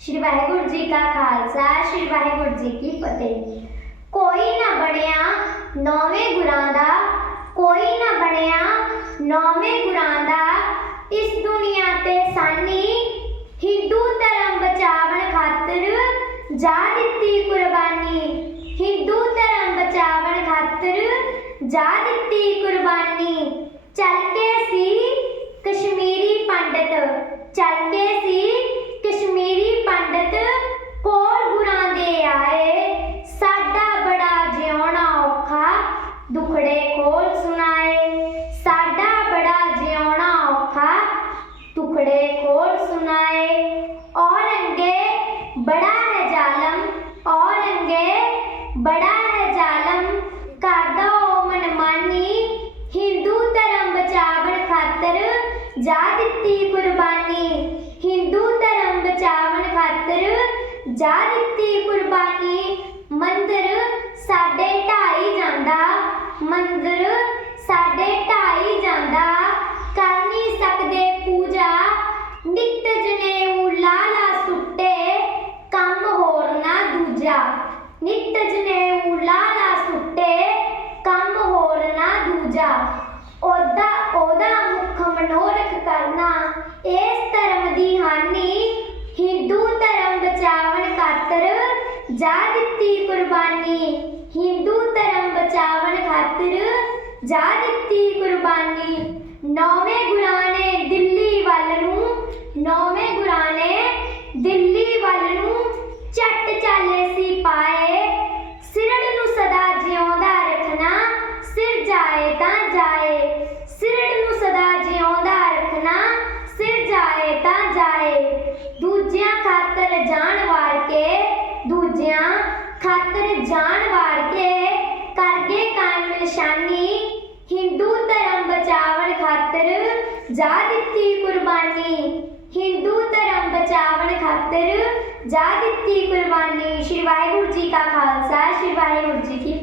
ਸ਼੍ਰੀ ਵਾਹਿਗੁਰੂ ਜੀ ਕਾ ਖਾਲਸਾ, ਸ਼੍ਰੀ ਵਾਹਿਗੁਰੂ ਜੀ ਕੀ ਫਤਿਹ। ਕੋਈ ਨਾ ਬਣਿਆ ਨੌਵੇਂ ਗੁਰਾਂ ਦਾ, ਕੋਈ ਨਾ ਬਣਿਆ ਨੌਵੇਂ ਗੁਰਾਂ ਦਾ, ਇਸ ਦੁਨੀਆ ਤੇ ਸਾਨੀ ਹਿੰਦੂ ਧਰਮ ਬਚਾਵਣ ਖਾਤਰ ਜਾ ਦਿੱਤੀ ਕੁਰਬਾਨੀ। ਹਿੰਦੂ ਧਰਮ ਬਚਾਵਣ ਖਾਤਰ ਜਾ ਦਿੱਤੀ ਕੁਰਬਾਨੀ। ਚੱਲ ਕੇ ਸੀ ਬੜਾ ਹੈ ਜ਼ਾਲਮ ਕਰਦਾ ਉਹ ਮਨਮਾਨੀ। ਹਿੰਦੂ ਧਰਮ ਬਚਾਵਣ ਖਾਤਰ ਜਾ ਦਿੱਤੀ ਕੁਰਬਾਨੀ। ਹਿੰਦੂ ਧਰਮ ਬਚਾਵਣ ਖਾਤਰ ਜਾ ਦਿੱਤੀ ਕੁਰਬਾਨੀ। ਮੰਦਰ ਸਾਡੇ ਢਾਈ ਜਾਂਦਾ। ਮੰਦਰ ਜਾ ਦਿੱਤੀ ਕੁਰਬਾਨੀ, ਹਿੰਦੂ ਧਰਮ ਬਚਾਵਣ ਖਾਤਰ ਜਾ ਦਿੱਤੀ ਕੁਰਬਾਨੀ। ਨੌਵੇਂ ਗੁਰਾਂ ਨੇ ਦਿੱਲੀ ਵੱਲ ਨੂੰ, ਨੌਵੇਂ ਗੁਰਾਂ ਨੇ ਦਿੱਲੀ ਵੱਲ ਨੂੰ ਝੱਟ ਚਾਲੇ ਸੀ ਪਾਏ। ਸਿਰੜ ਨੂੰ ਸਦਾ ਜਿਉਂਦਾ ਰੱਖਣਾ, ਸਿਰ ਜਾਏ ਤਾਂ ਜਾਏ। ਸਿਰੜ ਨੂੰ ਸਦਾ ਜਿਉਂਦਾ ਰੱਖਣਾ, ਸਿਰ ਜਾਏ ਤਾਂ ਜਾਏ। ਦੂਜਿਆਂ ਖਾਤਰ ਜਾਨ ਖਾਤਰ ਜਾਨ ਵਾਰ ਕੇ ਕਰਗੇ ਕਾਇਮ ਨਿਸ਼ਾਨੀ। ਹਿੰਦੂ ਧਰਮ ਬਚਾਵਣ ਖਾਤਰ ਜਾ ਦਿੱਤੀ ਕੁਰਬਾਨੀ। ਹਿੰਦੂ ਧਰਮ ਬਚਾਵਣ ਖਾਤਰ ਜਾ ਦਿੱਤੀ ਕੁਰਬਾਨੀ। ਸ਼੍ਰੀ ਵਾਹਿਗੁਰੂ ਜੀ ਕਾ ਖਾਲਸਾ, ਸ਼੍ਰੀ ਵਾਹਿਗੁਰੂ ਜੀ ਕੀ